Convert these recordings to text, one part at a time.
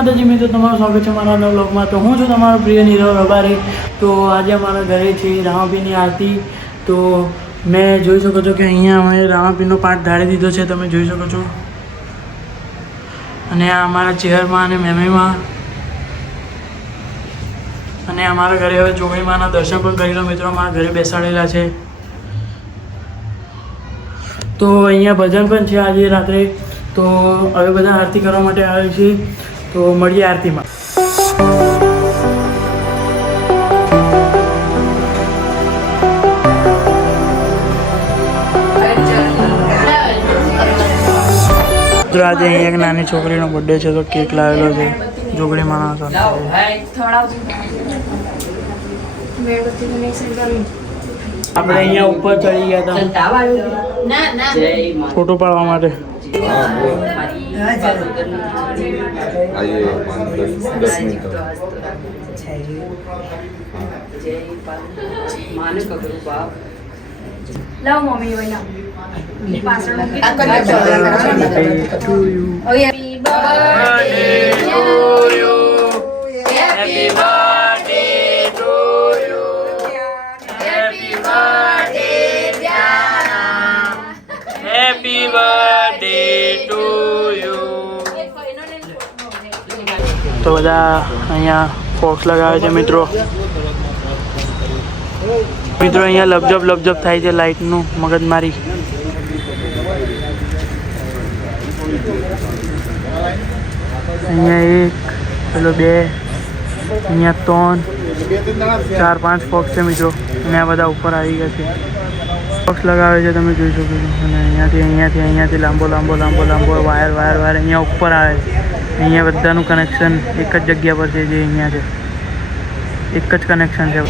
માતાજી મિત્રો, તમારું સ્વાગત છે મારા નવા વ્લોગમાં। તો હું છું તમારો પ્રિય નીરવ રબારી। તો આજે અમારા ઘરે છે રામાપીરની આરતી। તો મેં જોઈ શકો છો કે અહીંયા અમે રામાપીરનો પાઠ ઢાળી દીધો છે, તમે જોઈ શકો છો। અને આ અમારા ચેહરમાં અને મેમરીમાં, અને અમારા ઘરે હવે જોગણીમાના દર્શન પણ કરી લો મિત્રો, અમારા ઘરે બેસાડેલા છે। તો અહીંયા ભજન પણ છે આજે રાત્રે। તો હવે બધા આરતી કરવા માટે આવે છે, તો મળીએ આરતીમાં। તો આજે અહીંયા એક નાની છોકરીનો બર્થડે છે, તો કેક લાવેલો છે જોગણીમાના સાથે। આપણે અહીંયા ઉપર ચડી ગયા હતા ફોટો પાડવા માટે। લાવ મમ્મી વૈલા પાછળ Happy birthday to you. તો બધા અહીંયા ફોક્સ લગાવે છે મિત્રો। અહીંયા લપજપ થાય છે લાઇટનું મગજમારી। અહીંયા એક, પેલો બે, અહીંયા 3, 4, 5 ફોક્સ છે મિત્રો। અને આ બધા ઉપર આવી ગયા છે, બોક્સ લગાવે છે, તમે જોઈ શકો છો। અને અહીંયાથી લાંબો વાયર અહીંયા ઉપર આવે છે। અહીંયા બધાનું કનેક્શન એક જ જગ્યા પર છે, જે અહીંયા છે, એક જ કનેક્શન છે।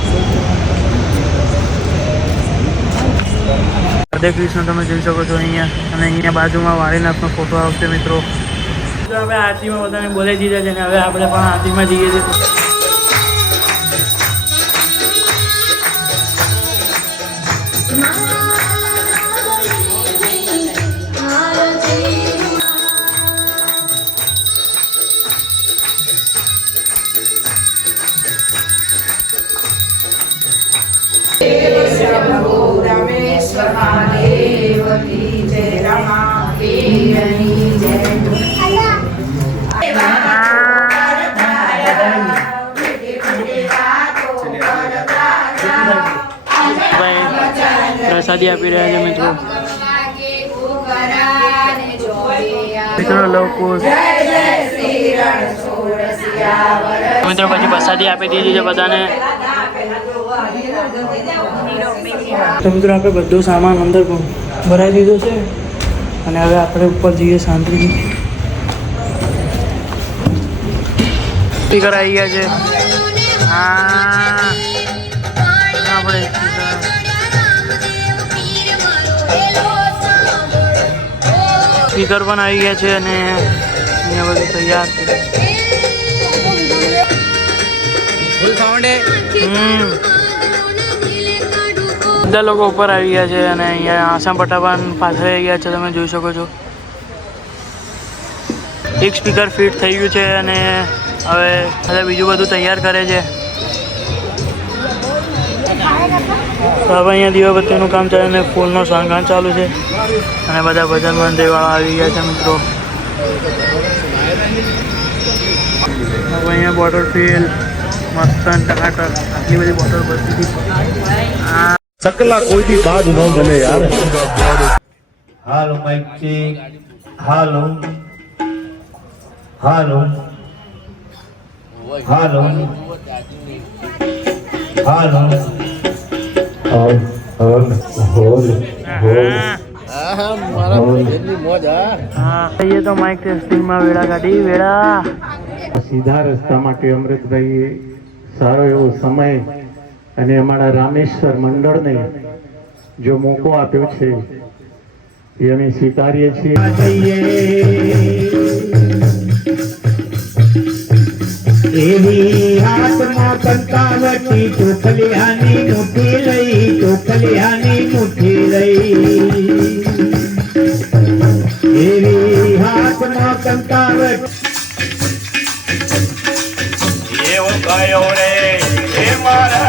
રાધે કૃષ્ણ તમે જોઈ શકો છો અહીંયા। અને અહીંયા બાજુમાં વાળીનાથનો ફોટો આવશે મિત્રો। હવે આરતીમાં બધાને બોલાવી દીધા છે, ને હવે આપણે પણ આરતીમાં જઈએ છીએ। रामेश्वर महादेव की जय, रमापीरनी जय। પ્રસાદી આપી રહ્યા છે મિત્રો। લોકો મિત્રો પછી પ્રસાદી આપી દીધી છે બધાને। તો મિત્રો આપણે બધો સામાન અંદર ભરાઈ દીધો છે, અને હવે આપણે ઉપર જઈએ શાંતિથી। સ્પીકર આવી ગયા છે, હા આપણે સ્પીકર પણ આવી ગયા છે, અને અહીંયા બધું તૈયાર છે। બધા લોકો ઉપર આવી ગયા છે, અને અહીંયા આસામ પટ્ટા પણ પાછળ આવી ગયા છે, તમે જોઈ શકો છો। એક સ્પીકર ફિટ થઈ ગયું છે, અને હવે બધા બીજું બધું તૈયાર કરે છે। તો હવે અહીંયા દીવાબત્તીનું કામ ચાલે, અને ફૂલનો શણગાર ચાલુ છે, અને બધા ભજન મંડળીવાળા આવી ગયા છે મિત્રો। હવે અહીંયા બોટલ ફીલ મસ્ત ટકાટક આટલી બધી બોટલ ભરતી હતી। सकला कोई भी बात न गले यार। हालो माइक चेक, हालो हालो हालो हालो ये तो माइक टेस्टिंग में वेड़ा गाड़ी वेड़ा સીધા રસ્તા માટે અમૃતભાઈએ સારો એવો સમય અને અમારા રામેશ્વર મંડળને જો મોકો આપ્યો છે એ અમે સ્વીકારીએ છીએ। એવી હાથમાં કંકાવટી ચોખલિયાની મુઠ્ઠી લઈ, ચોખલિયાની મુઠ્ઠી લઈ। એવી હાથમાં કંકાવટી ગયો રે હે મારા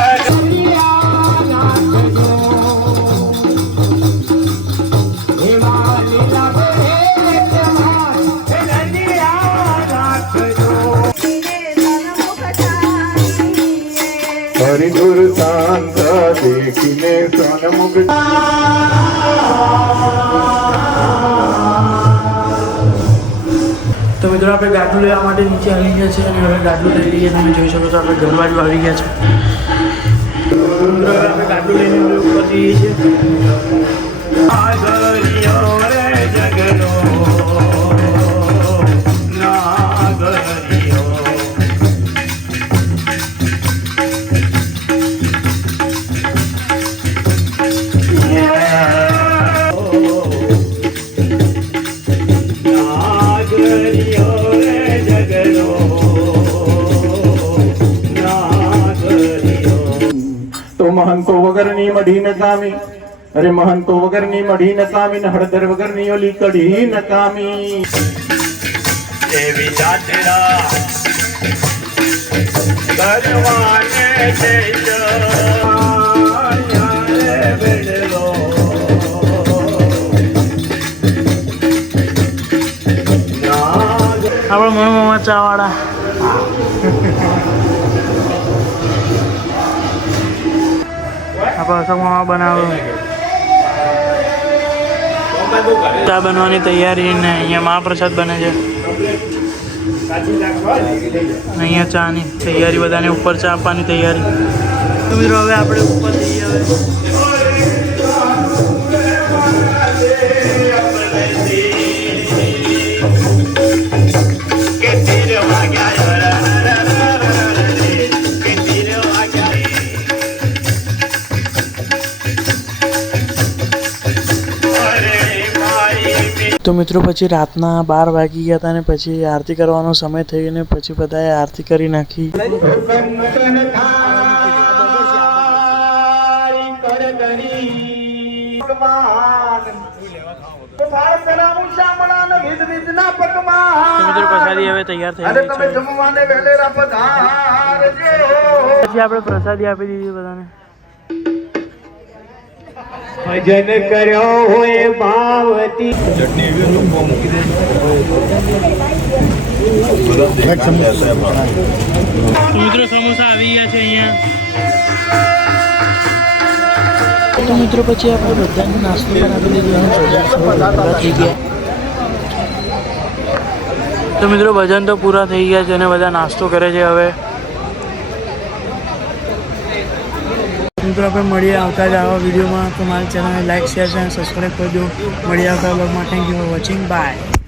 હરિગુર શાંત દેખીને સન્મુખ તો મિત્રો આપણે ગાડલું લેવા માટે નીચે આવી ગયા છે અને હવે ગાડલું લઈ લઈએ. તમે જોઈ શકો છો આપણે ઘર બાજુ આવી ગયા છે. મિત્રો હવે આપણે ગાડલું લઈને હવે ઉપર જઈએ છીએ. નાગરિયો રે જગનો નાગરિયો નાગરિયો રે જગનો નાગરિયો તો મહંતો વગરની મઢી નકામી, અરે મહંતો વગરની મઢી નકામી ને હળદર વગરની ઓલી કઢી નકામી. દેવી જાતરા કરવાને છે યારે બેડલો આપણા મમ્મા ચાવાળા આપણા અશોક મામા બનાવો ચા બનવાની તૈયારી ને અહીંયા મહાપ્રસાદ બને છે. અહીંયા ચાની તૈયારી, બધાને ઉપર ચા આપવાની તૈયારી. તો મિત્રો હવે આપણે ઉપર જઈએ. હવે તો મિત્રો પછી રાતના 12 વાગી ગયા હતા અને પછી આરતી કરવાનો સમય થઈ અને પછી બધાએ આરતી કરી નાખી. મિત્રો પ્રસાદી હવે તૈયાર થઈ ગઈ છે. પછી આપણે પ્રસાદી આપી દીધી બધાને. ભજન કર્યો હોય ભાવતી મિત્રો સમોસા આવી ગયા છે અહીંયા. તો મિત્રો પછી આપણે બધાને નાસ્તો પણ આપી દીધો અને પૂરા થઈ ગયા. તો મિત્રો ભજન તો પૂરા થઈ ગયા છે અને બધા નાસ્તો કરે છે. હવે મિત્રો આપણે મળીએ આવતા જ આવા વિડીયોમાં. તો મારી ચેનલને લાઈક, શેર અને સબસ્ક્રાઈબ કરજો. મળીએ આવતા બ્લોગમાં. Thank you for watching. By.